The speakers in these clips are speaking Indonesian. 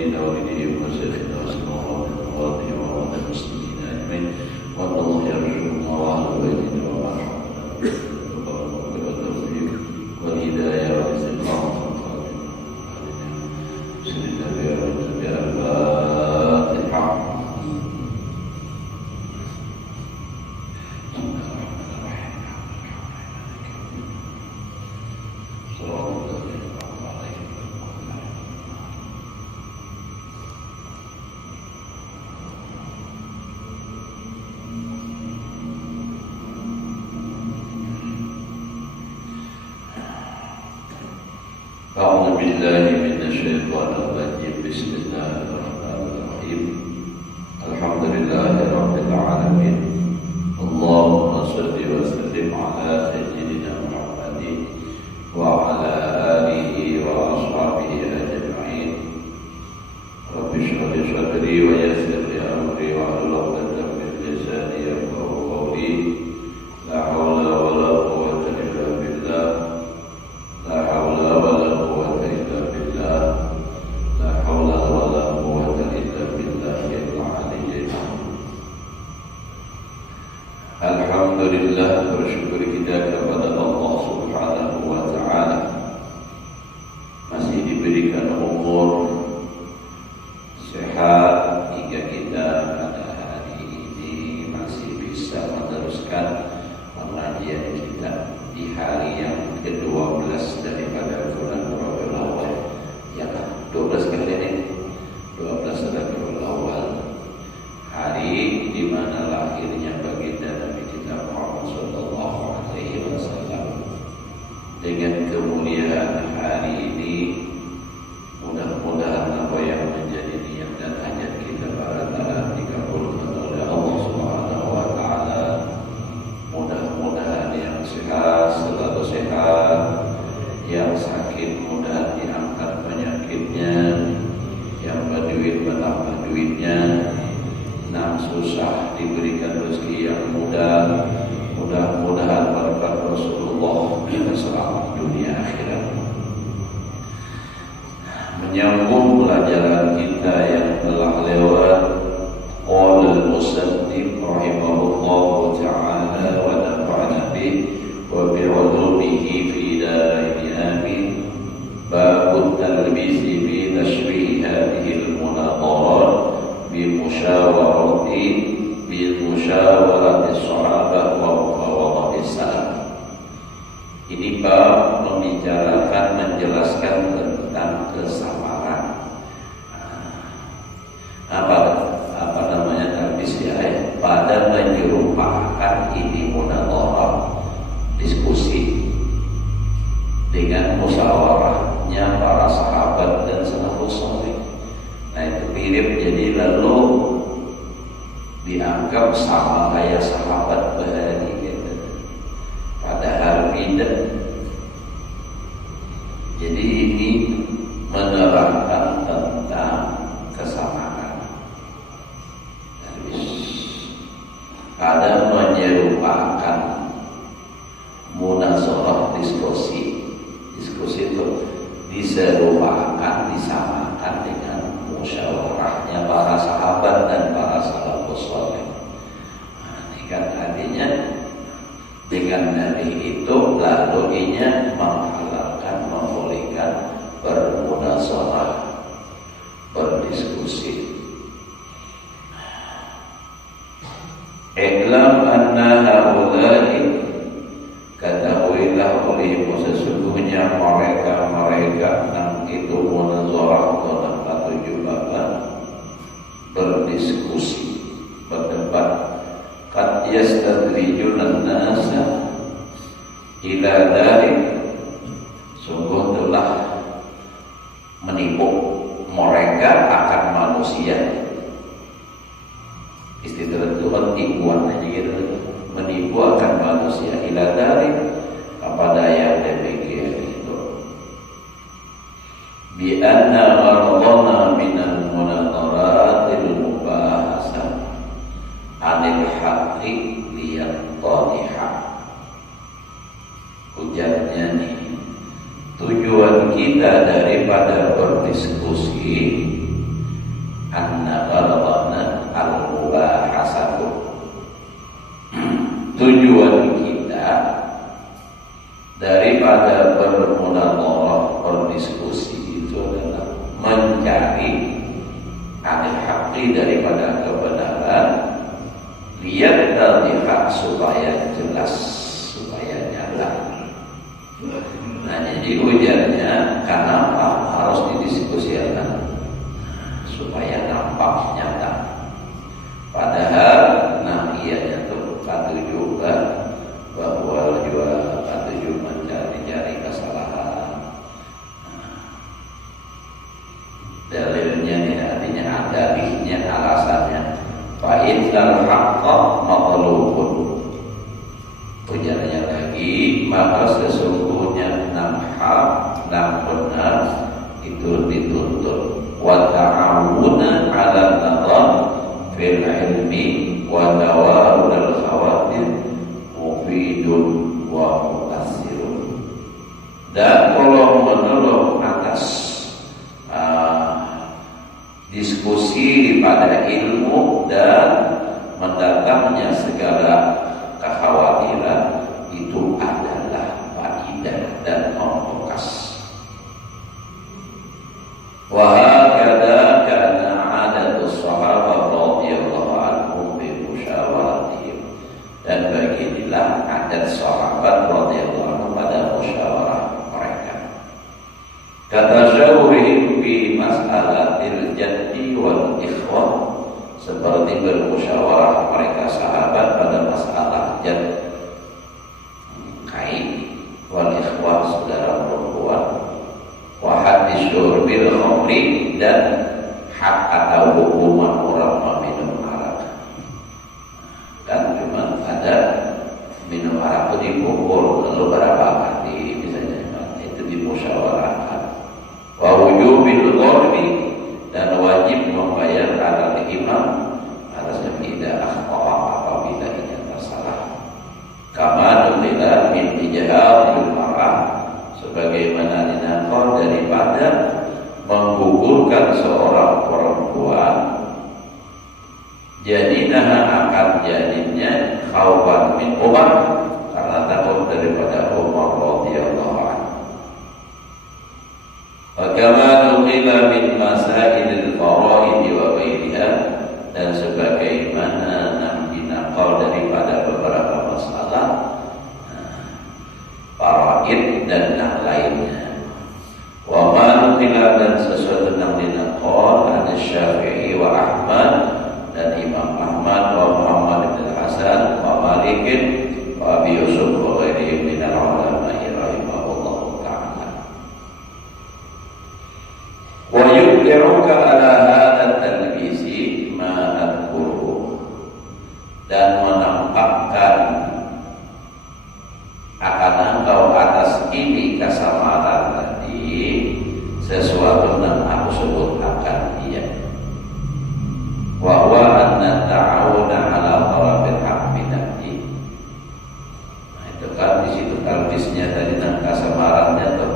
والدينا ووالديهم وشيخنا وسماوات الأراضي وأموات المسلمين أجمعين وأن الله يرحمنا وأهل بيتنا ومرحمنا والتوفيق والهداية والاستقامة والخاتمة بسم الله الفاتحة. أعوذ بالله من الشيطان الرجيم بسم الله الرحمن الرحيم الحمد لله رب العالمين اللهم صل وسلم على سيدنا محمد وعلى آله وأصحابه أجمعين رب اشرح لي صدري ويسر لي أمري واحلل عقدة من لساني يفقهوا قولي لا حول ولا قوة إلا بالله لا حول ولا قوة إلا بالله لا حول ولا قوة إلا بالله العلي العظيم. Alhamdulillah, bersyukur kita kepada Allah Subhanahu wa Ta'ala masih diberikan umur sehat hingga kita pada hari ini masih bisa meneruskan pengajian kita di hari yang ke-12 daripada bulan Rabiul Awal. Ya kan? 12 kali ini. 12 Rabiul Awal. Hari di mana lahirnya baginda Nabi kita Muhammad sallallahu alaihi wasallam. Dengan kemuliaan hari ini mudah-mudahan apa yang menjadi niat dan hajat kita barangkali dikabulkan oleh Allah Subhanahu wa Ta'ala. Mudah-mudahan yang sehat selalu sehat, yang sakit mudah diangkat penyakitnya, yang berduit bertambah duitnya, yang susah diberikan rezeki yang mudah. Mudah-mudahan berkat Rasulullah kita selamat dunia akhirat. Menyambung pelajaran kita yang telah lewat, qala al-musannif rahimahullahu ta'ala wa nafa'ana bihi wa bi'ulumihi fi darain amin. Bab at-talbisi bi tashbih hadhihi al-munadharat bi musyawarati sahabah wa mufawadati salaf. Ini bab membicarakan, menjelaskan tentang kesamaran. Apa namanya talbis ya? Pada menyerupakan ini munadharah, diskusi dengan musyawarahnya para sahabat dan salafus saleh. Nah itu mirip, jadi lalu dianggap sama kayak sahabat bahari gitu. Padahal tidak. Jadi ini menerangkan tentang kesamaan. Ada menyerupakan munazarah, diskusi itu diserupakan, disamakan dengan musyawarahnya para sahabat dan para salafus saleh. Ini kan artinya dengan dari itu lalu inya menghalalkan, membolehkan bermunazarah, berdiskusi. Iklam anna haulai, ketahuilah olehmu sesungguhnya mereka yang itu munazarah dalam tujuh baban, berdiskusi, berdebat. Qad yastadrijuna an-nasa ila dzalik, sungguh telah menipu mereka akan manusia. Istilah Tuhan tipuan aja gitu, menipu akan manusia ila dzalik, kepada yang demikian itu. Bi anna gharadana minal munadharatil mubahasah anil haqqi liyattadiha. Ujarnya nih, tujuan kita daripada berdiskusi anna gharadana al-mubahasatu. Tujuan kita daripada bermunadharah, berdiskusi itu adalah mencari al-haqqi daripada kebenaran, lihat dari hak supaya jelas, supaya nyata. Nah, jadi ujarnya kenapa harus didiskusikan supaya nampak nyata. Padahal nahiannya itu juga bahwa juga katujuh mencari-cari kesalahan. Dalilnya nih, artinya ada bihnya, alasannya. Fa innal haqqa maqlubun. Ujarnya lagi, maka sesungguhnya hak dan benar itu dituntut. Wa ta'awuna 'ala an-nadhar fil ilmi wa tawarud al-khawatir mufidun wa mu'assirun. Dan tolong menolong atas diskusi pada ilmu dan mendatangnya segala kekhawatiran itu adalah faidah dan membekas. Wa hakadha kana 'adatus sahabah radhiyallahu anhum bi musyawaratihim. Dan beginilah adat sahabat radhiyallahu anhum pada musyawarah mereka. Kata syawrihim fi mas'alatil jaddi wal ikhwah, seperti bermusyawarah mereka sahabat pada masalah jadd, kain, wal ikhwah, saudara perempuan, wa hadis syurbil khamri, dan hak atau hukuman orang meminum arak. Kan cuma ada minum arak itu dipukul, lalu berapa kali misalnya, itu dimusyawarahkan. Wa wujubil gharmi, dan wajib membayar ala imam atas tidak akhta apabila ia tersalah. Kama nukila min ijahadil mar'ah, sebagaimana dinakal daripada menggugurkan seorang perempuan, jadinaha akan jadinya khaufan min Umar, karena takut daripada Umar radhiyallahu anhu. Kama nukila min masailil faraid wa ghairiha, dan sebagaimana dinakal daripada beberapa masalah faraid dan yang lainnya. Wa ma nukila, dan sesuatu yang dinakal ada Syafi'i wa Ahmad, dan Imam Ahmad wa Muhammad bin Hasan wa Malik wa Abi Yusuf wa ghairihim min al-ulama'i rahimahullahu ta'ala. Wa yuqiruka ala hadha talbisi ma adkuru, dan menampakkan akan engkau atas ini kesamaran tadi sesuatu yang aku sebut akan dia. Wa huwa anna ta'awuna ala tarabil haqqi nafsi. Nah, itu kan di situ talbisnya tadi dan kesamarannya tuh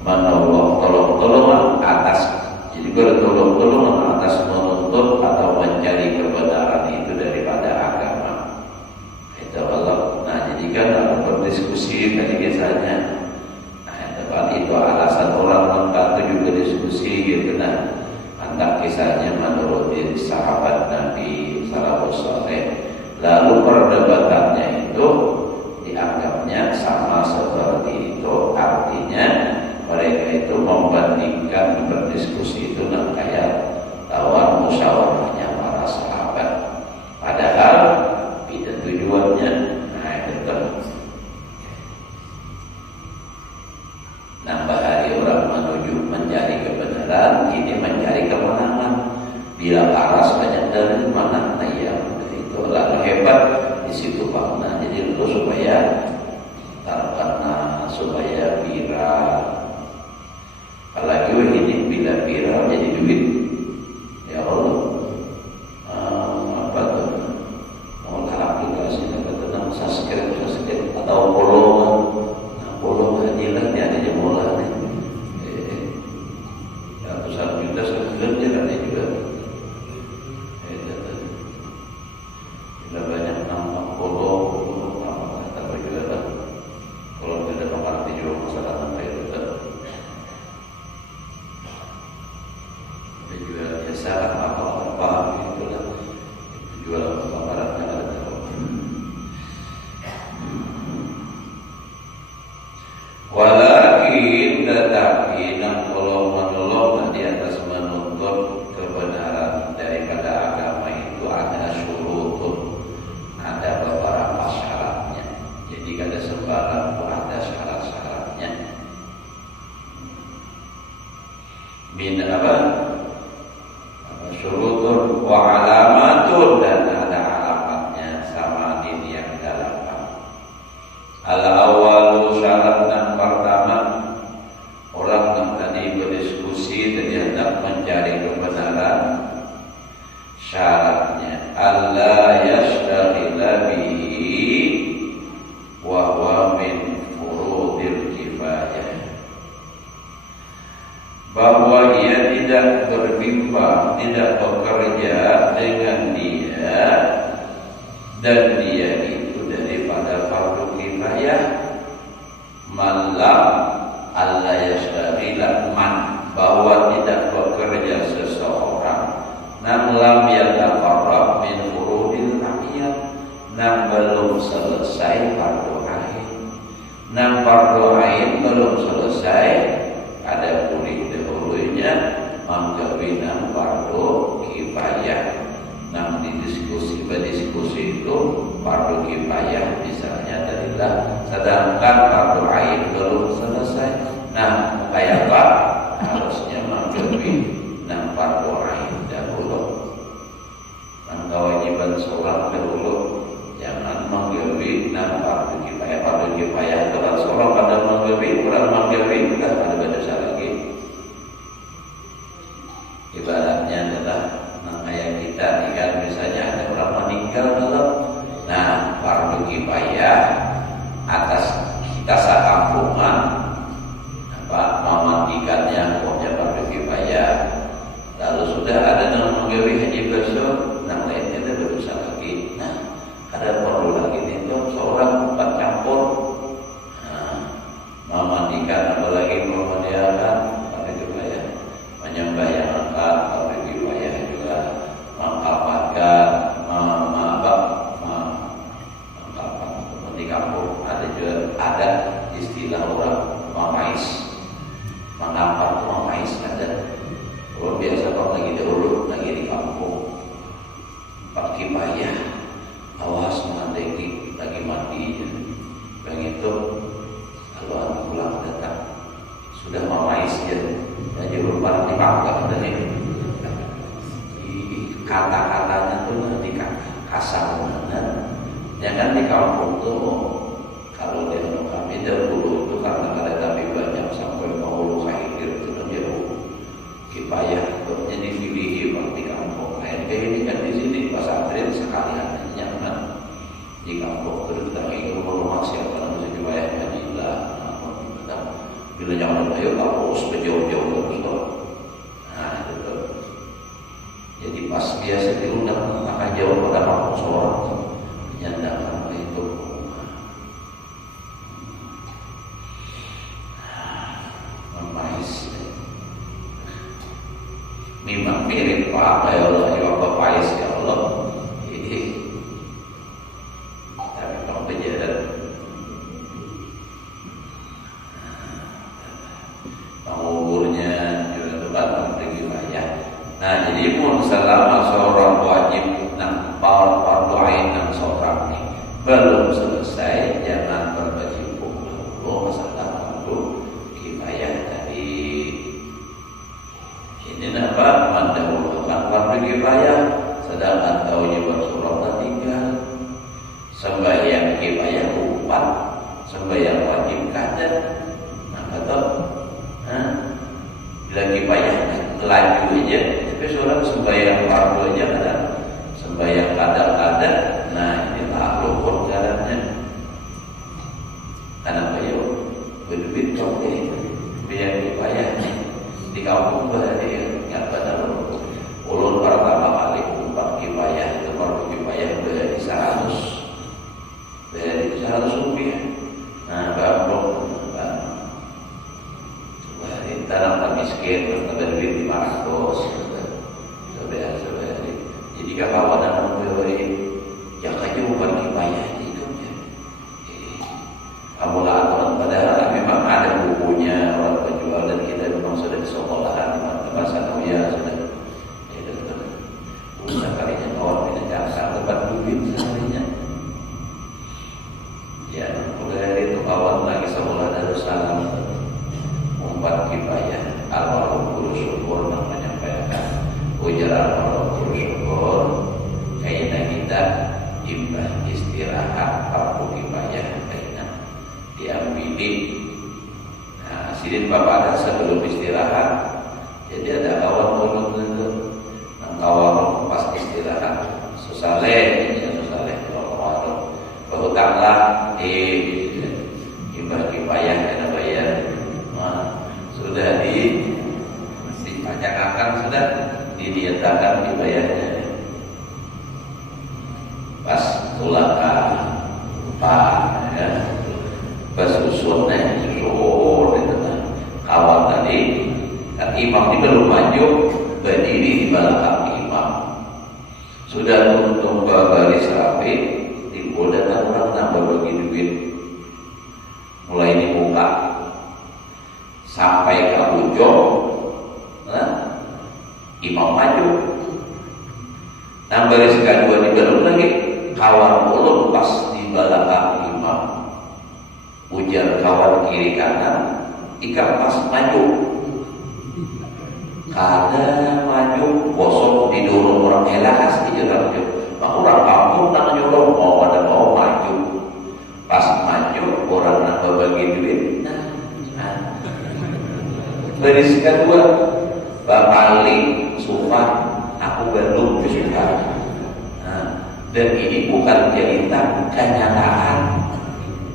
menolong, tolong-tolongan atas, jadi bertolong-tolongan atas menuntut atau mencari kebenaran itu daripada agama. Itu Allah. Nah, jadi kan dalam berdiskusi tadi biasanya, nah itu kan itu alasan orang membantu juga diskusi gitu. Nah, hendak kisahnya menurut sahabat Nabi sallallahu alaihi wasallam, lalu perdebatannya itu dianggapnya sama seperti itu, artinya mereka itu membandingkan berdiskusi itu dengan kayak tawar musyawarahnya para sahabat. Padahal tidak tujuannya, nah itu nambah hari orang menuju mencari kebenaran, ini mencari kemenangan. Bila paras banyak dari mana, nah ya itu lalu hebat di situ Pak. Nah, jadi itu supaya terkenal, supaya viral. Apalagi ini bila viral jadi duit, ya Allah, apa tuh? Mau aplikasi dapat tenang, subscribe atau follow hajilah, dia ada mola nih, ratusan juta subscribe dia kan juga. tetapi nak menolong di atas menuntut kebenaran daripada agama itu ada syurutun, ada beberapa syaratnya. Jadi kada sembarang ada syarat-syaratnya. Min apa? Syurutun wa alamatun, dan ada alamatnya sama ini yang delapan. Al-awalu syarat yang pertama, orang yang tadi berdiskusi tadi hendak mencari kebenaran, syaratnya alla yashtagila bihi wa huwa min furudil kifayah, bahwa ia tidak berbimbang, tidak bekerja dengan dia, dan dia itu daripada fardu kifayah. Malam alla yashtagila man, bahwa tidak bekerja seseorang nam lam yatafarraq min furudil rakyat, nam belum selesai fardu ain, nam fardu ain belum selesai, ada pulih dahulunya menggabingan fardu kifayah. Nah, berdiskusi itu fardu kifayah misalnya adalah, sedangkan fardu ain belum selesai. Nah, kayak apa? Harusnya menggabingan fardu ain dahulu. Nah, kewajiban seorang dahulu, jangan menggabingan fardu kifayah. Fardu kifayah kalau seorang pada menggabing, kurang menggabing, sudah ada dosa lagi. Ibaratnya adalah kayak kita nih kan, misalnya ada orang meninggal dalam, nah fardu kifayah atas kita sekampungan apa memandikannya, pokoknya fardu kifayah. Lalu sudah ada yang menggawi haji besok, nah lainnya ada berdosa lagi. Nah ada perlu lagi itu seorang empat campur, memandikan apalagi memandikan fardu kifayah, menyembah fardu kifayah juga, mengkafatkan di kampung ada juga ada istilah orang memais, mengampar itu memais ada. Kalau biasa kalau lagi dahulu lagi di kampung empat kifayah, awas nanti lagi mati, yang itu kalau pulang datang sudah memais ya, jadi berubah di pangkat dari kata-katanya tuh nanti kasar banget. Jangan di kampung tuh, kalau di kami dahulu itu karena ada tapi banyak sampai 50 kahir itu kan jauh kifayah, jadi dipilih di kampung. KNP ini kan di sini pesantren sekalian nyaman di kampung. Terus kita ingin rumah siapa namanya kifayah Madinah, bila jangan ayo harus berjauh-jauh terus loh. Nah itu tuh. Jadi pas biasa diundang akan jauh pada kampung seorang menyandarkan itu memais. Memang mirip apa ya Allah, ya apa pais ya Allah. Ini tapi pembelajaran penguburnya juga tempat pergi kifayah. Nah jadi pun selama seorang wajib nang fardu ain nang seorang ini belum selesai, jangan berkecimpung dulu masalah fardu kifayah tadi. Ini apa? Mendahulukan fardu kifayah, sedangkan kewajiban sholat tinggal. Sembahyang kifayah 4, sembahyang wajib kada. Nah kata, bila kifayah laju aja, tapi sholat sembahyang fardu aja kada, sembahyang kada. Nah ini tak luput jalannya. Karena beliau berdebit coke, biar kifayah di kampung berarti nggak pada ulun pertama kali 4 kifayah itu fardu kifayah dari 100 rupiah. Nah baru dalam miskin ada duit 500 saudara. Jadi kalau ada memberi ya kaji bukan kifayah itu ya. Kamu lakukan padahal memang ada bukunya masjidin bapak sebelum istirahat. Jadi ada kawan itu, kawan pas istirahat, susaleh, kalau berhutanglah, payah kena bayar. Sudah dipacakan, sudah didiatakan dibayarnya. Pas tulaka pak ya pas susunnya susun itu kawan tadi kan imam ini belum maju berdiri di belakang imam sudah untuk baris rapi timbul datang orang nambah bagi duit mulai dibuka sampai ke ujung imam maju baris kedua di belum lagi kawan ulun pas di belakang imam ujar kawan kiri kanan ikan pas maju kada maju kosong didorong orang helakas dijerat orang kampung nak nyuruh mau ada mau maju pas maju orang nak berbagi duit baris kedua bapalik sufah aku belum kesukaan. Dan ini bukan cerita kenyataan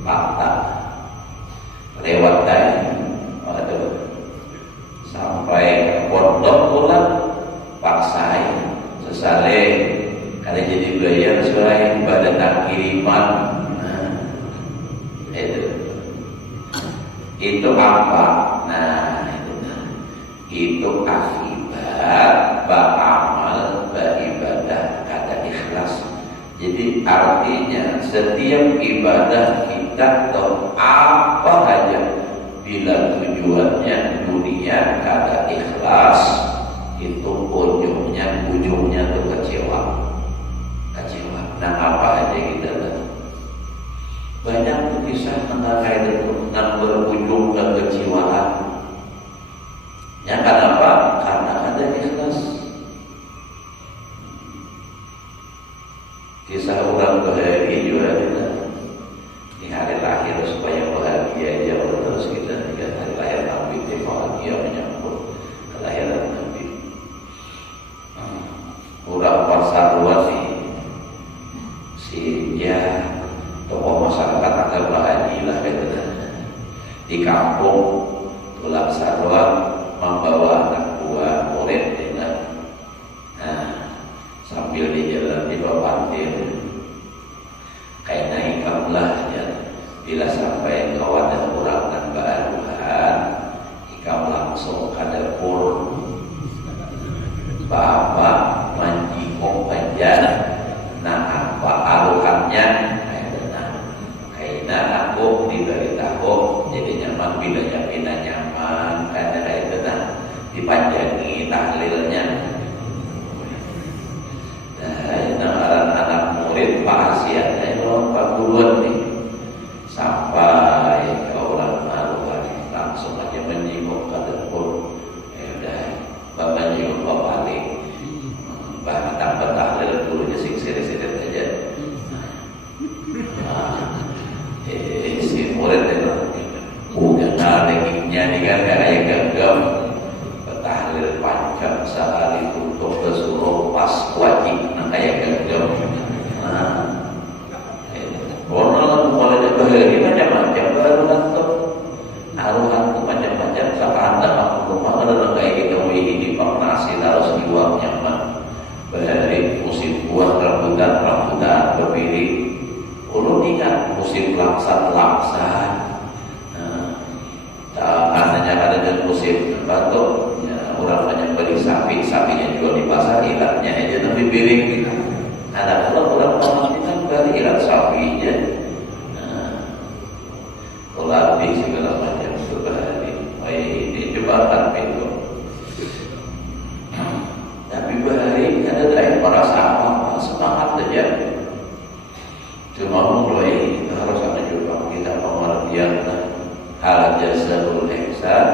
fakta lewat tadi sampai pondok pulang paksai sesale karena jadi bayar sesuai pada kiriman itu apa? Nah itu akibat beramal beribadah kada ikhlas. Jadi artinya setiap ibadah kita atau apa saja bila tujuannya dunia kada ikhlas itu ujungnya tuh kecewa. Nah apa aja kita lihat banyak tuh kisah tentang kayak itu yang berujung ke kekecewaan. Ya kenapa? Karena ada ikhlas. Kisah orang bahagia juga kita di hari lahir supaya bahagia aja terus kita di hari lahir Nabi itu bahagia menyambut kelahiran Nabi. Orang Parsaruan nih si ya tokoh masyarakat akan bahagia lah kita di kampung Tulang Sarwa membawa anak buah murid dengan sambil di jalan di bawah pantir kayak naik kamlah ya bila sampai kawadah orang dan baruhan ikam langsung ke dapur bapak manjikong panjang nah apa aruhannya kayaknya aku diberitahu jadi nyaman bila nyaman karena itu dipanjangi tahlilnya. Anak murid Pak Asia Pak Guluan nih sampai ke orang maruhan langsung aja menyinggung ke dapur udah bapak nyinggung Pak balik bapak tambah tahlil dulunya sirit-sirit aja si murid itu udah naliknya nih kan kayak gagal tahlil panjang sehari untuk kesuruh pas wajib kayak gagal. Orang mulai bahagia macam-macam baru aruhan tu macam-macam sekarang aku rumah ada kayak kita ini nasi harus dibuat nyaman dari musim buah rambutan berdiri. Ulun ingat musim laksa hanya ada dan musim batuk orang banyak beli sapinya jual di pasar ilatnya aja tapi piring kita ada orang kita beli ilat sapinya kolabi segala macam berbahari ini jembatan pintu tapi bahari ada dari merasa apa semangat saja cuma mulai kita harus ada juga kita pengertian hal jazaul ihsan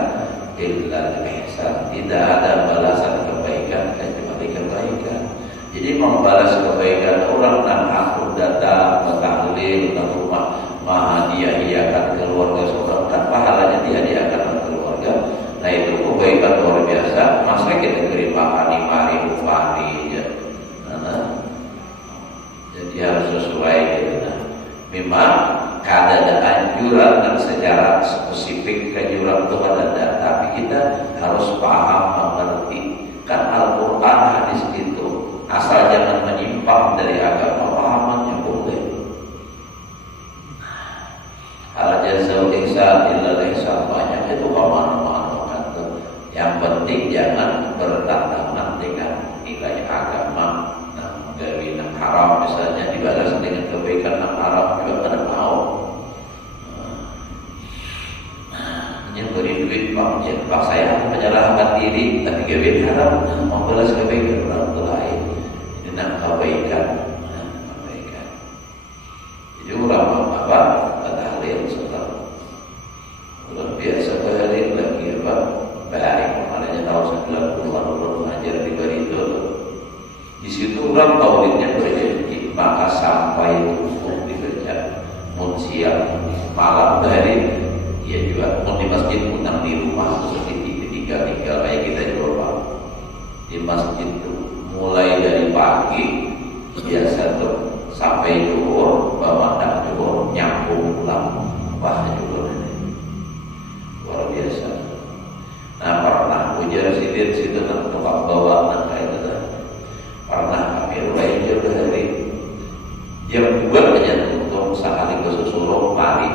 illa ihsan tidak ada balasan kebaikan kecuali kebaikan. Jadi membalas kebaikan orang dan aku datang bertahlil ke rumah menghadiahkan keluarga seorang kan pahalanya dihadiahkan keluarga Memang kada ada anjuran dan secara spesifik anjuran itu ada, tapi kita harus paham mengerti. Kan Al-Quran hadis itu asal jangan menyimpang dari agama, pahamannya boleh. Al jazaa'ul ihsan illa ihsan, banyak itu pemahaman kata. Yang penting jangan bertentangan dengan nilai agama. Nah, gawe nang haram misalnya dibalas dengan kebaikan nang haram juga kada mau. Yang beri duit pak saya menyerahkan diri tapi gawe haram, membalas kebaikan orang lain. Ini nang kebaikan. Jadi orang apa? Tahlil setelah luar biasa bahari lagi apa? Baik, maknanya tahun 90-an orang mengajar di Barito. Di situ orang tahunya berjanji, maka sampai hukum dikerja, siang malam bahari, ya juga mau di masjid utang di rumah seperti tinggal kayak kita juga di masjid itu mulai dari pagi biasa tuh sampai zuhur, bawa tak zuhur, nyambung pulang, wah zuhur ini luar biasa. Nah pernah ujar situ kan tukang bawa nak kayak itu, pernah kami mulai jauh dari jam 2 aja untuk sekali ke Susuruh, mari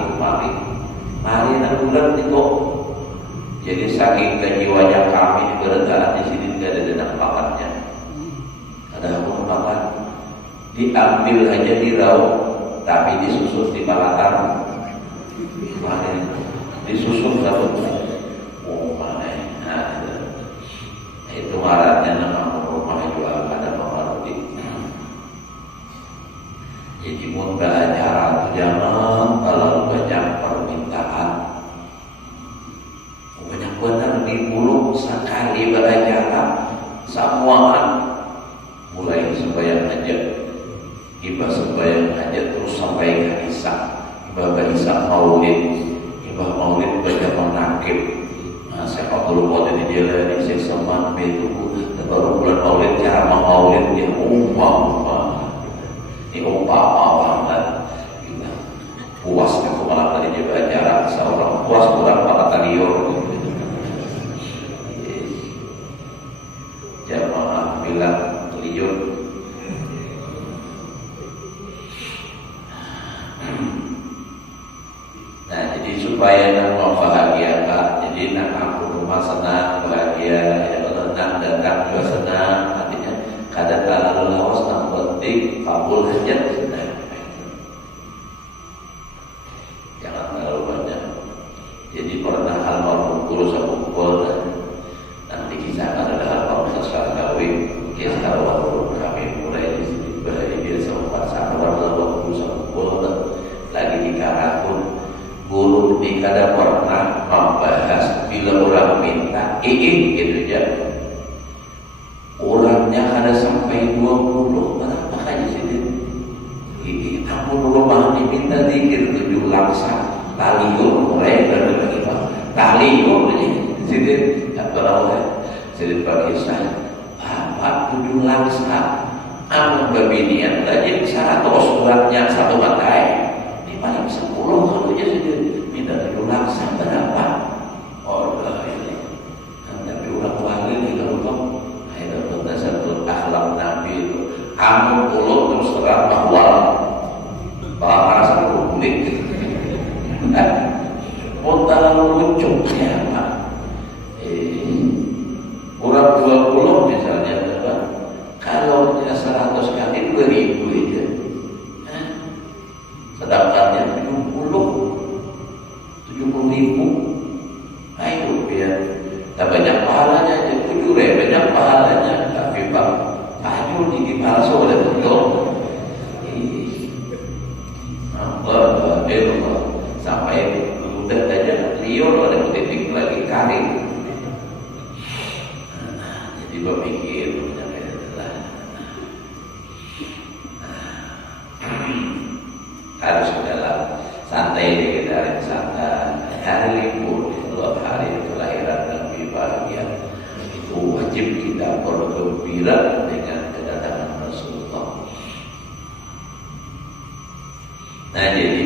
nak bulan itu. Jadi saking kejiwanya kami di Beredaan di sini tidak ada dana makannya, ada apa makan. Diambil aja di rauh, tapi disusun di Balatar. Mana disusun satu, oh mana? Nah, itu maratnya nama rumah jual ada pengaruhi. Jadi mun acara jangan kalau banyak permintaan, banyak benar di mulut sekali beracara samuaan mulai sembahyang aja. Ibah sembahyang aja terus sampai ke Isya. Ibah Isya maulid baca menakib. Nah, saya kalau buat ini dia lagi saya sama itu baru bulan maulid cara maulid dia umpama banget. Puas aku malah tadi dia baca seorang puas kurang malah talior. Jamaah bilang liur. Nah, jadi supaya nak membahagiakan, jadi nak aku rumah senang, bahagia, ya kalau nak datang juga senang, artinya kadang terlalu lawas, yang penting kabul hajat senang. Jangan terlalu banyak. Jadi pernah almarhum guru saya kumpul dan nanti kisahkan ada almarhum sesuatu kawin, kisah almarhum kami mulai di sini bahagia sama sahabat almarhum saya kumpul lagi di Karakun. Guru ini kadang pernah membahas bila orang minta gitu ya. Orangnya ada sampai 20, berapa aja sih? Namun rumah diminta dikit 7 laksa taliur mulai dari bagaimana taliur ini sini apa sini bagi saya apa 7 laksa amun babinian tadi 100 suratnya 1 batai di paling 10 kalau aja sudah minta 7 laksa berapa? Oh ini tapi orang wali ini kalau ada berdasarkan akhlak Nabi itu amun pulau terus terang bahwa rasa publik terlalu lucu ya Pak. Orang 20 misalnya Pak, kalau 100 kali 2000 aja sedangkannya 70 ribu, ayo biar tak banyak pahalanya aja 7 banyak pahalanya, tapi Pak ayo dipalsu oleh betul sampai udah aja liur ada titik lagi kari. Jadi berpikir harus dalam santai kita hari santai hari libur kalau hari kelahiran Nabi bahagia itu wajib kita bergembira dengan kedatangan Rasulullah. Nah jadi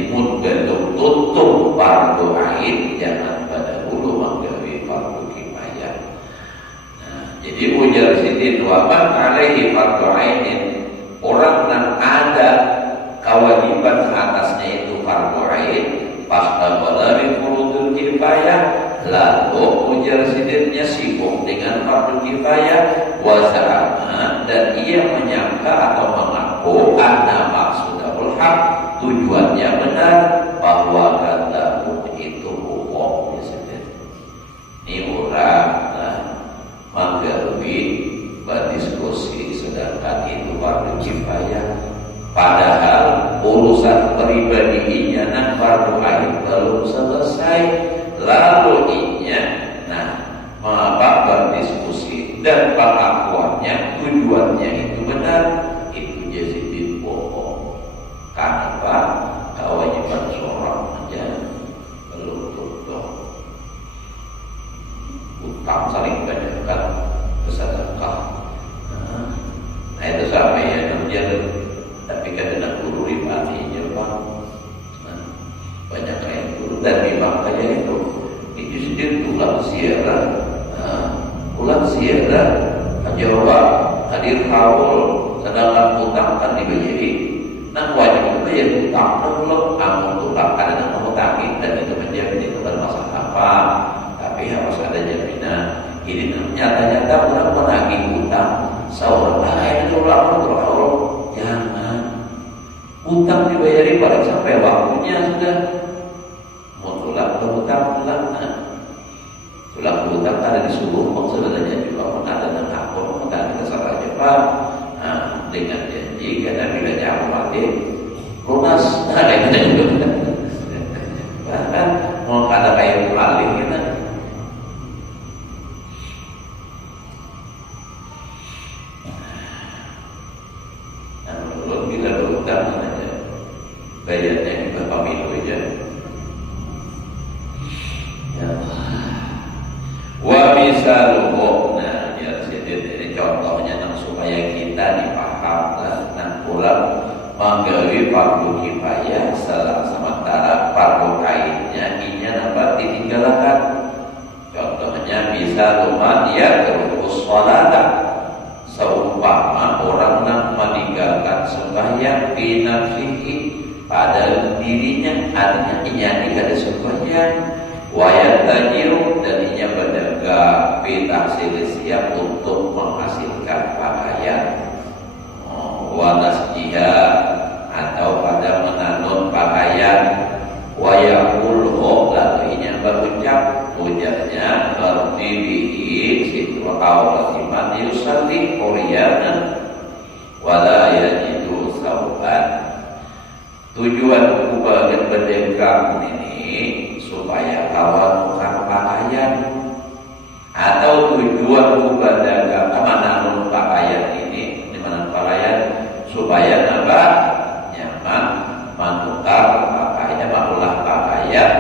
sidin wa man alaihi fardhu ainin, orang yang ada kewajiban atasnya itu fardhu ain, fastaghala bi furudul kifayah, lalu ujar sidinnya sibuk dengan fardu kifayah, wa za'ama, dan ia menyangka atau mengaku anna maksudul haq, tujuannya benar, bahwa kata itu hukum. Ini orang menggarui berdiskusi sedangkan itu fardu kifayah, padahal urusan pribadinya dan fardu ain belum selesai, lalu inya berdiskusi dan pengakuannya tujuannya itu benar, itu jadi bohong. Kenapa? Kewajiban seorang aja belum tuntas. Utang saling banyakkan bersedekah. Nah itu sama ya namanya, tapi kadang guru ribatinya Pak. Banyak kayak guru dan memang kayak itu sendiri tulang siara, tulang siara Jawa hadir haul, sedangkan utang kan dibayari. Nah wajib itu bayar utang dulu, amun tulang ada yang mengutangi dan itu menjamin itu bermasalah apa. Tapi harus ada jaminan. Ini nyata-nyata orang menagih utang, seorang lain itu orang jangan. Utang dibayari paling sampai waktunya sudah. Mau tulang berhutang tulang berhutang ada disuruh, sebenarnya juga pun ada dan akun, dan kita salah cepat. Dengan janji karena bila jauh mati lunas. Kita juga bahkan mau kata kayak maling kita. Bila berhutang aja bayarnya juga pemilu aja. Ya. Wa misaluhu, nah ya ini contohnya supaya kita dipahamkan. Nah ulang menggawi fardu kifayah sementara fardu ainnya inya dapat ditinggalkan. Contohnya bisa luman ya terus salata, seumpama orang yang meninggalkan sembahyang binafsihi pada dirinya, artinya inya tidak ada sembahyang, wayat tajiru, dan inya berdagang bitahsil siap untuk menghasilkan pakaian, wanas jihad atau pada menanun pakaian, wayakuluh, lalu inya berucap ujarnya berdibihi situ awlatiman yusalli quryanan wala yajidu sauban. Tujuan kubagan berdagang ini supaya kawan bukan pakaian, atau tujuan kubagan menanun pakaian ini menanun pakaian supaya nambah nyaman menukar pakaian, mengolah pakaian,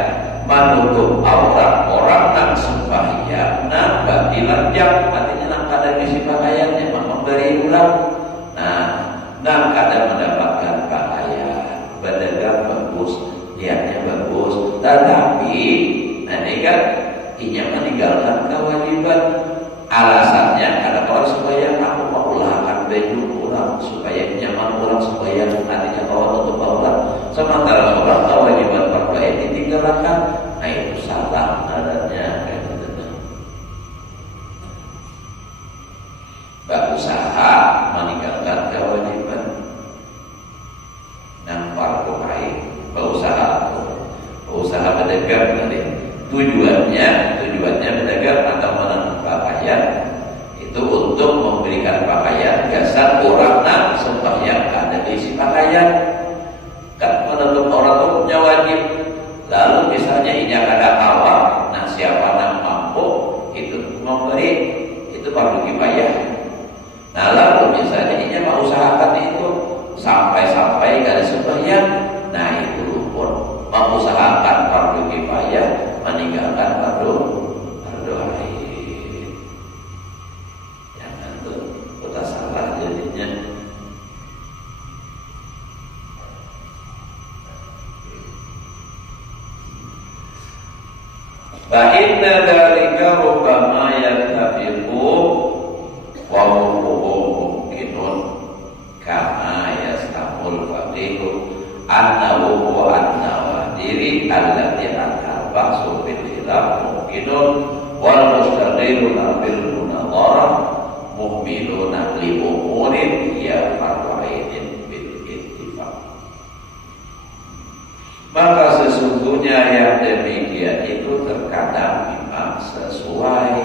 menutup aurat orang yang sembahyang, nambah dilanjang, artinya nak kadang isi pakaiannya memberi ulang, nah kadang mendapatkan pakaian, berdagang bagus, niatnya bagus, tetapi nanti kan inya meninggalkan kewajiban. Alasannya ada orang supaya aku mau ulahkan baju orang supaya nyaman orang supaya nantinya kawan untuk aurat, sementara orang kewajiban perbuatan ditinggalkan. Nah itu salah adanya. Berusaha meninggalkan kewajiban dan fardu ain, berusaha berdagang tadi. Tujuannya berdagang atau menanam pakaian itu untuk memberikan pakaian jasad orang yang sembahyang ada di isi pakaian. Kan menutup aurat itu punya wajib. Lalu misalnya ini ada awal, nah siapa yang mampu itu memberi, itu fardu kifayah. Nah lalu misalnya ini mau usahakan itu sampai dari sembahyang, nah itu pun mengusahakan fardu kifayah, meninggalkan fardu ain. Jangan tuh kita salah jadinya. Fa inna dzalika rubbama yattafiqu wa wal mustaghiluna bil munadharah muhmiluna li umurin ya fardu ainin bil ittifaq. Maka sesungguhnya yang demikian itu terkadang memang sesuai,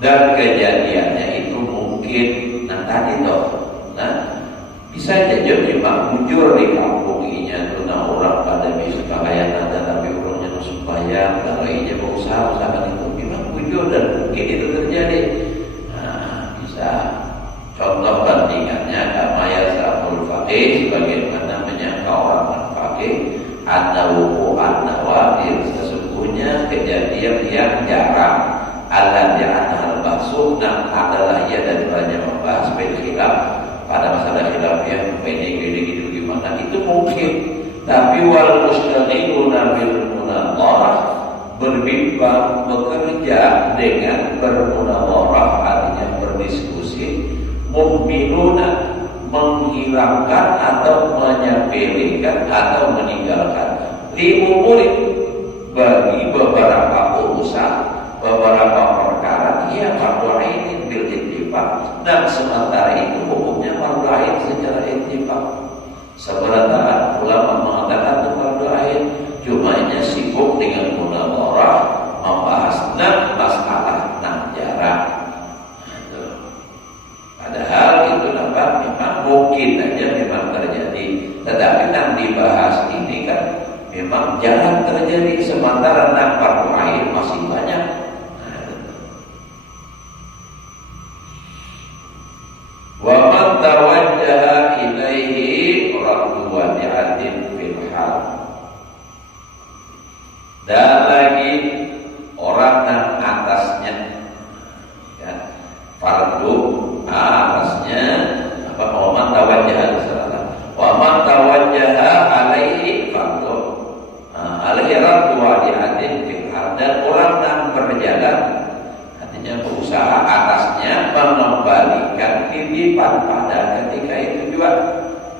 dan kejadiannya itu mungkin tadi bisa saja memang muncul di kampung inya tuh orang pada bisa kaya nada tapi orangnya tuh sembahyang kalau inya berusaha itu memang muncul dan mungkin itu terjadi. Bisa contoh bandingannya kamaya sahul faqih sebagaimana menyangka orang faqih an-nawwu an-nawadir, sesungguhnya kejadian yang jarang alladzi anhal bahsu adalah ia dari banyak membahas khilaf pada masalah khilafiyah pendek-pendek itu gimana itu mungkin, tapi wal mustaghiluna bil munadharah berbimbang bekerja dengan bermunadharah artinya berdiskusi, muhminuna menghilangkan atau menyepelekan atau meninggalkan li umurin bagi beberapa urusan, beberapa perkara ia fardu ainin bil ittifaq, dan sementara itu hukumnya fardu ain secara ittifaq. Sebenarnya ulama mengatakan itu fardu ain, cuma hanya sibuk dengan munadharah membahas masalah jarak. Padahal itu memang mungkin aja memang terjadi, tetapi yang dibahas ini kan memang jarang terjadi, sementara fardu ain masih banyak. Wa man tawajjaha ilaihi raddu wadi'atin fil hal. Dan lagi orang yang atasnya fardu atasnya wa man tawajjaha salah. Wa man tawajjaha alaihi fardu alaihi raddu wadi'atin fil hal, dan orang yang berjalan berusaha atasnya mengembalikan titipan pada ketika itu juga,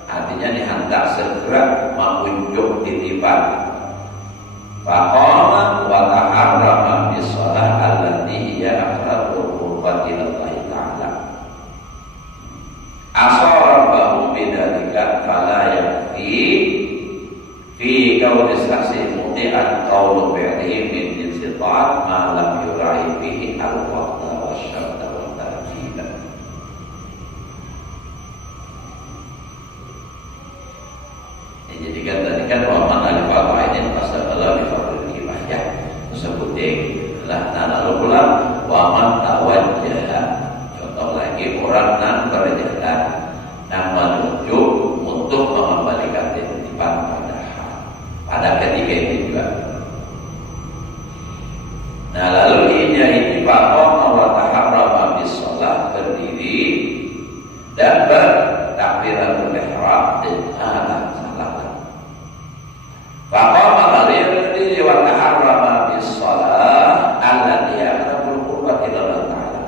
artinya dihantar segera mengunjuk titipan. Faqama wa taharrama bis shalah allati hiya aqrabul qurbati lillahi ta'ala. Asarabahu bidzalika fala yakfi fi qawli saksi muti'an qawlu bi'lihi min istita'at ma lam yura'i fihi al-waqta wa syarta wa tarjiba. Jadi kan waman al-faqta ini pasal Allah bifardul kifayah tersebutnya adalah lalu pula waman tawajjaha, contoh lagi orang yang berjalan yang menuju untuk mengembalikan titipan pada ketika itu juga. Nah lalu ini faqama wa taharrama bis shalah, berdiri dan bertakbiratul ihram dan salat. Faqama lalu berdiri wa taharrama bis shalah allati aqrabul qurbati lillahi ta'ala.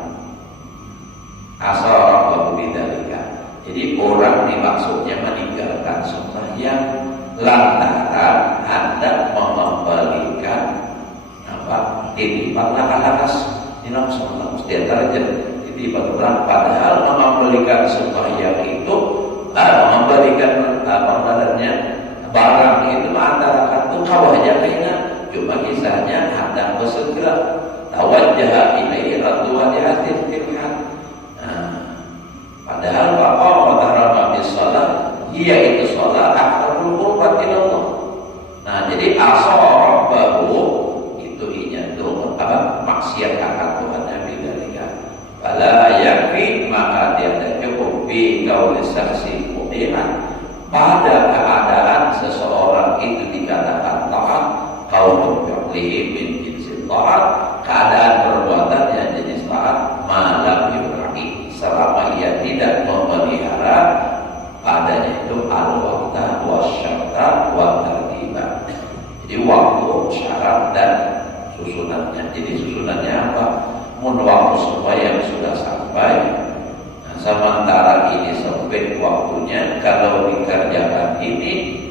Asara bidzalika. Jadi orang dimaksudnya meninggalkan sembahyang lantaran hendak mengembalikan titipan atas dinam sholat mesti terjadi titipan orang, padahal mengembalikan sembahyang itu mengembalikan barang itu antara kartu kawahnya kayaknya cuma kisahnya hendak bersegera tawajjaha ilaihi raddu wadi'atin fil hal. Padahal faqama tarama bis shalah ia itu sholat aqrabul qurbati ilallah. Nah jadi asarabahu itu inya tuh maksiat akan Tuhan Nabi dalika. Fala yakfi, maka tiada cukup bi qauli saksi muti'an, pada keadaan seseorang itu dikatakan taat, qaulu fi'lihi min jinsi taat, keadaan perbuatannya jenis taat, malam yuraki, selama ia tidak memelihara padanya itu al-waqta wasyarta wa tartiba. Jadi waktu, syarat dan susunannya. Jadi susunannya apa? Mun waktu semua yang sudah sampai. Nah, sementara ini sempit waktunya, kalau dikerjakan ini,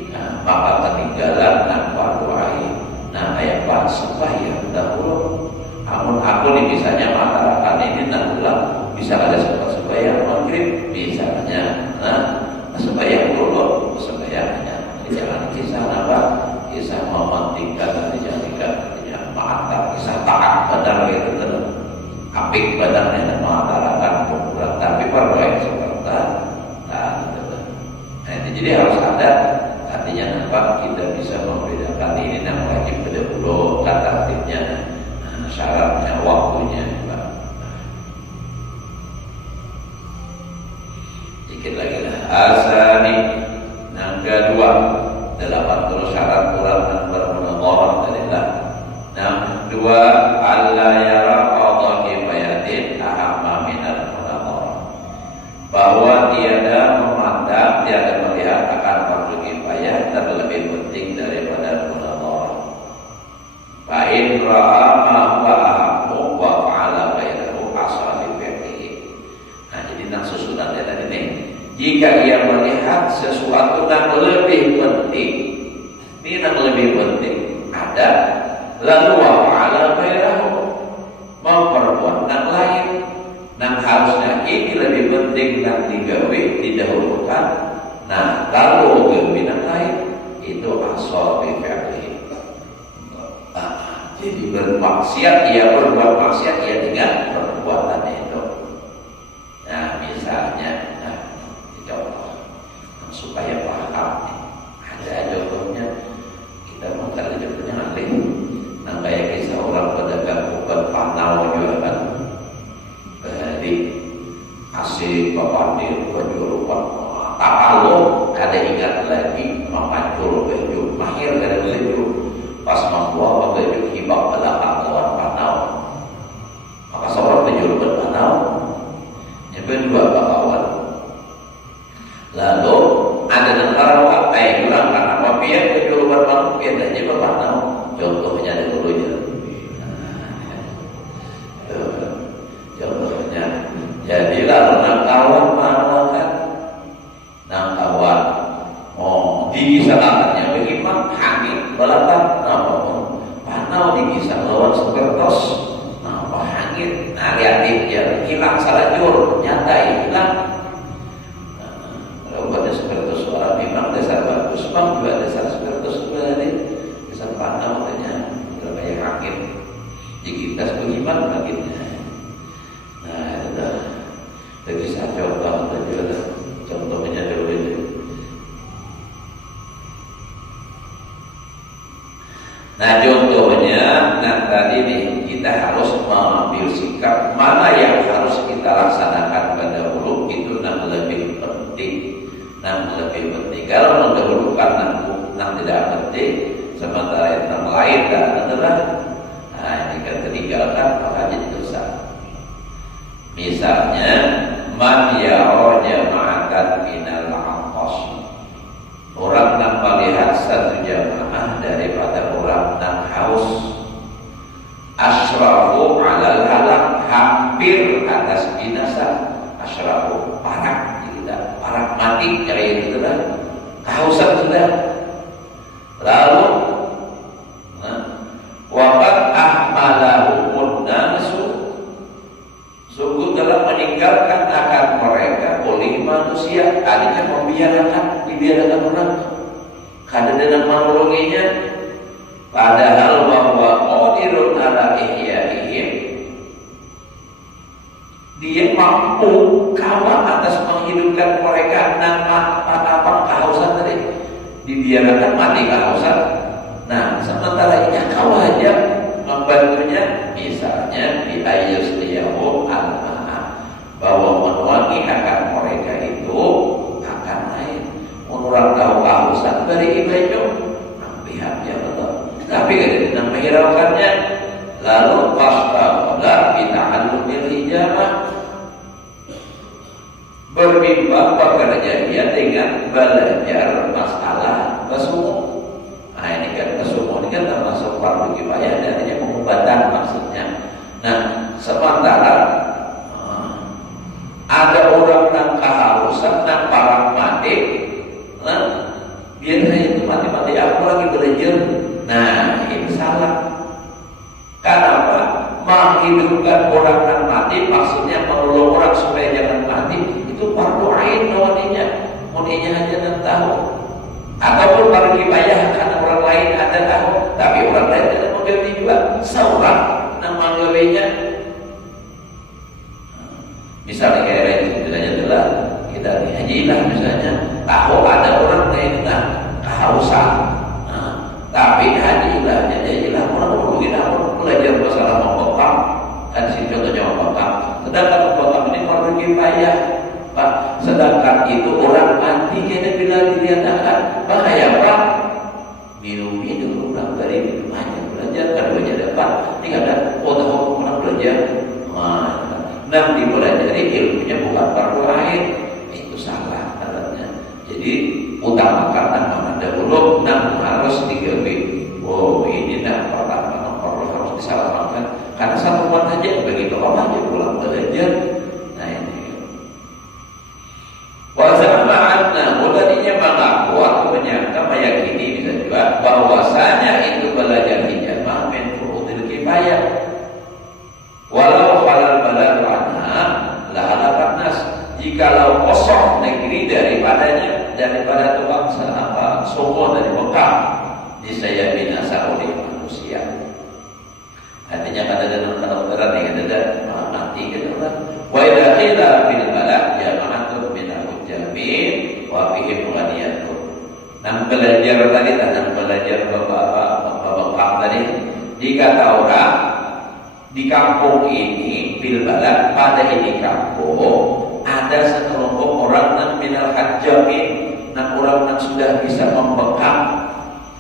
maka ketinggalan dan fardu ain. Nah, ayat sembahyang pendahulu. Namun aku nih misalnya masyarakat ini nantilah bisa ada sembahyang maghrib misalnya, sembahyang dulu sembahyangnya. Jadi jangan kisah apa, kisah mementingkan dijadikan ma'atar, kisah taat badar gitu kan, apik badarnya dan mengatakan kumpulan, tapi perlu yang seperti gitu. Jadi harus ada artinya nampak kita bisa membedakan ini yang wajib berdahulu kan tertibnya. Syaratnya, waktunya, dikit lagi lah. Asani, yang kedua, 80 syarat Quran yang bermunadharah adalah yang kedua, alla yara qadha kifayatin ahamma minal munadharah, bahwa tiada memandang, tiada melihat akan fardu kifayah terlebih penting daripada munadharah. Fa'in ra'a ma huwa ahammu wa fa'ala ghairahu asali fi'lihi. Nah, jadi tentang susunannya tadi nih. Jika ia melihat sesuatu yang lebih penting, ini yang lebih penting ada, lalu wa fa'ala ghairahu, memperbuat yang lain, yang harusnya ini lebih penting dan digawe didahulukan. Nah, lalu gawe yang lain itu asal fi'lihi. Jadi bermaksiat, ia berbuat maksiat ia dengan perbuatan itu. Nah, misalnya, contoh supaya paham, ada contohnya. Kita mengkali contohnya nanti. Nah, kayak kisah orang pedagang bukan panau juga kan, di asik bapak di kejurupan. Tak kalau ada ingat lagi memancul baju, mahir kada baju. Pas membawa baju hibak belakang lawan panau, maka seorang penjuru panau yang kedua kawan. Lalu ada negara waktu kurang karena mafian penjuru panau pian dan juga panau. Contohnya ada dulunya. Contohnya, jadilah kawan melakukan kawan. Oh, di salahnya bagaimana hangit belakang panau dipisah lawan sepertos nampak hangit. Nah, lihatin ya hilang salajur nyatai hilang. Kalau pada sepertos suara memang dasar bagus, memang juga dasar sepertos berarti dasar panau katanya udah kayak hangit dikitas bagaimana hangitnya. Nah, itu kisah contoh contohnya dulu itu. Nah, contohnya, tadi nih kita harus mengambil sikap mana yang harus kita laksanakan pada dahulu, itu yang lebih penting. Yang lebih penting. Kalau mendahulukan yang tidak penting, sementara yang lain adalah, nah ini kan tertinggalkan maka jadi dosa. Misalnya, man yara jama'atan minal aqas. Orang yang melihat satu jamaah daripada orang yang haus, asyrafu alal halak, hampir atas binasa. Asyrafu parah, tidak parah mati kayak gitu kan, kehausan sudah. Lalu waqad ahmalahum nasu, sungguh telah meninggalkan akan mereka oleh manusia. Adanya dibiarkan orang kada ada menolonginya, padahal bahwa qadirun ala ihyaihim, dia mampu kawal atas menghidupkan mereka. Nama apa kehausan tadi dibiarkan mati kehausan. Nah, sementara ini kau aja membantunya, misalnya di ayat liyahu al-ma'a, bahwa menuangi akan mereka itu akan naik. Orang tahu kehausan dari ibadah pihaknya betul, tapi kada tidak menghiraukannya. Lalu fastaqala bita'allumil hijamah, berbimbang bekerja dia dengan belajar masalah kesumu. Nah, ini kan kesumu ini kan termasuk fardu kifayah dan hanya pengobatan maksudnya. Nah, sementara ada orang yang kehausan dan parah mati, biar itu mati-mati aku lagi belajar. Nah, ini salah. Kan menghidupkan orang yang mati, maksudnya menolong orang supaya jangan mati, itu fardu ain namanya. Muninya aja dan tahu. Ataupun fardu kifayah karena orang lain ada tahu, tapi orang lain tidak menggawi juga. Seorang yang menggawinya, misalnya kayak ceritanya adalah kita di haji lah misalnya, tahu ada orang lain yang kehausan, tapi haji lah, jadi lah orang kita belajar masalah membekam, kan si contohnya membekam. Sedangkan membekam ini fardu kifayah, Pak. Sedangkan itu orang mati kita bila dinyatakan bahaya Pak. Minum orang dari minum aja belajar kan baca dapat. Ini kadang tahu orang belajar. Nah dipelajari ilmunya bukan fardu ain, itu salah alatnya. Jadi utamakan mana dahulu, harus digawe. Oh ini pertama harus disalamatkan karena satu buat aja begitu orang aja pulang belajar. Nah ini wazama anna mulanya mengaku atau menyangka meyakini bisa juga bahwasanya itu belajar hijabah min furudil kifayah walau halal balad anha la halakat nas, jikalau kosong negeri daripada tukang semua dari Mekah niscaya binasa oleh manusia. Artinya kata dalam berat yang ada malah mati gitu kan. Wa idza qila fil balad jama'atun min al-jamin wa fihi mughaniyatun. Nang belajar tadi belajar bapak tadi dikata orang di kampung ini fil balad, pada ini kampung ada sekelompok orang yang minal hajjamin, yang orang yang sudah bisa membekam.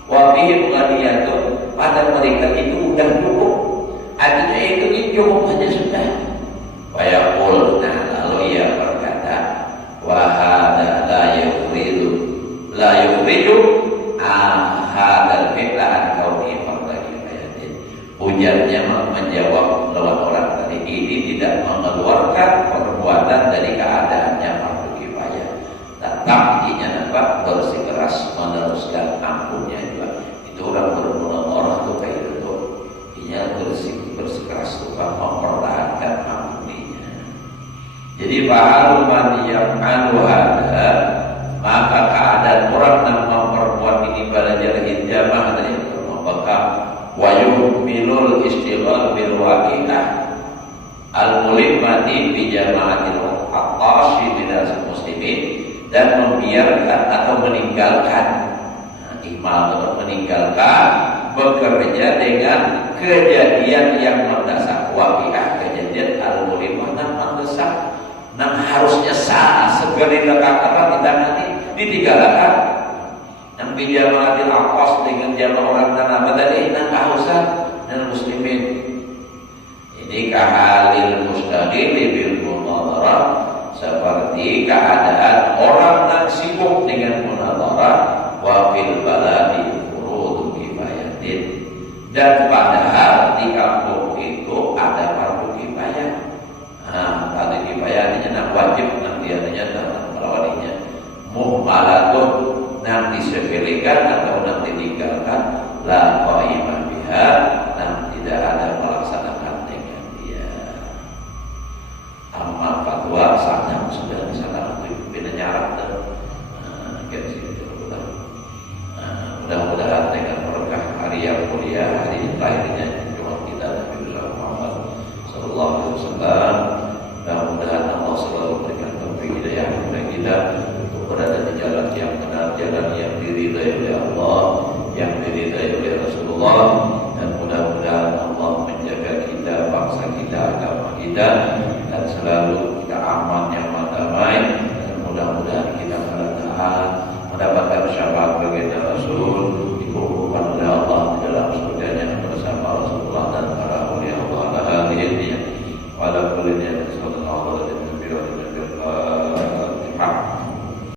Wabihi mughaniyatun, pada mereka itu udah cukup. Artinya itu cukup saja sudah. Wa yaqul, nah lalu ia berkata, wa hadza la yukhriju hadzal fi'la an kauni fardhu kifayatin. Ujarnya menjawab lawan orang tadi, ini tidak mengeluarkan perbuatan dari keadaannya fardu kifayah. Tetap inya dapat bersikeras meneruskan ampunnya juga. Itu orang orang tuh kayak itu, inya bersikeras tukang mempertahankan ampunnya. Jadi fa'al man yaf'alu hadza, maka keadaan orang yang memperbuat ini belajar hijabah dari membekam wa yuhmilul istighal bil waqi'ah al-mulimmati bi jama'atil aqashi minal muslimin, dan membiarkan atau meninggalkan bekerja dengan kejadian yang mendesak. Waqi'ah kejadian al-mulimmah yang mendesak, yang harusnya salah segera dilakukan ditangani ditinggalkan. Yang bijamaatil aqas dengan jamaah orang tanah tadi yang kehausan dan muslimin. Ini kahalil mustaqili bil munadharah, seperti keadaan orang yang sibuk dengan munadharah wa fil baladi furudul kifayatin, dan padahal di kampung itu ada fardu kifayah. Fardu kifayah artinya wajib, nanti artinya melawaninya muhmalatun, yang disepelekan atau yang ditinggalkan, la qaimah biha, yang tidak ada melaksanakan dengan dia. Amma fatwa sangat sudah disanakan pimpinan nyarat mudah-mudahan dengan berkah hari yang mulia, hari lahirnya Jumat kita Nabi Muhammad sallallahu alaihi wasallam, mudah-mudahan Allah selalu berikan taufik hidayah kepada kita untuk berada di jalan yang benar, jalan yang diridai oleh Allah, yang diridai oleh Rasulullah, dan mudah-mudahan Allah menjaga kita, bangsa kita, agama kita, dan selalu kita aman, nyaman, damai, dan mudah-mudahan kita mendapatkan syafaat baginda Rasul, dikumpulkan oleh Allah di dalam surganya bersama Rasulullah dan para aulia Allah ala hadirinnya wa ala kulli sallallahu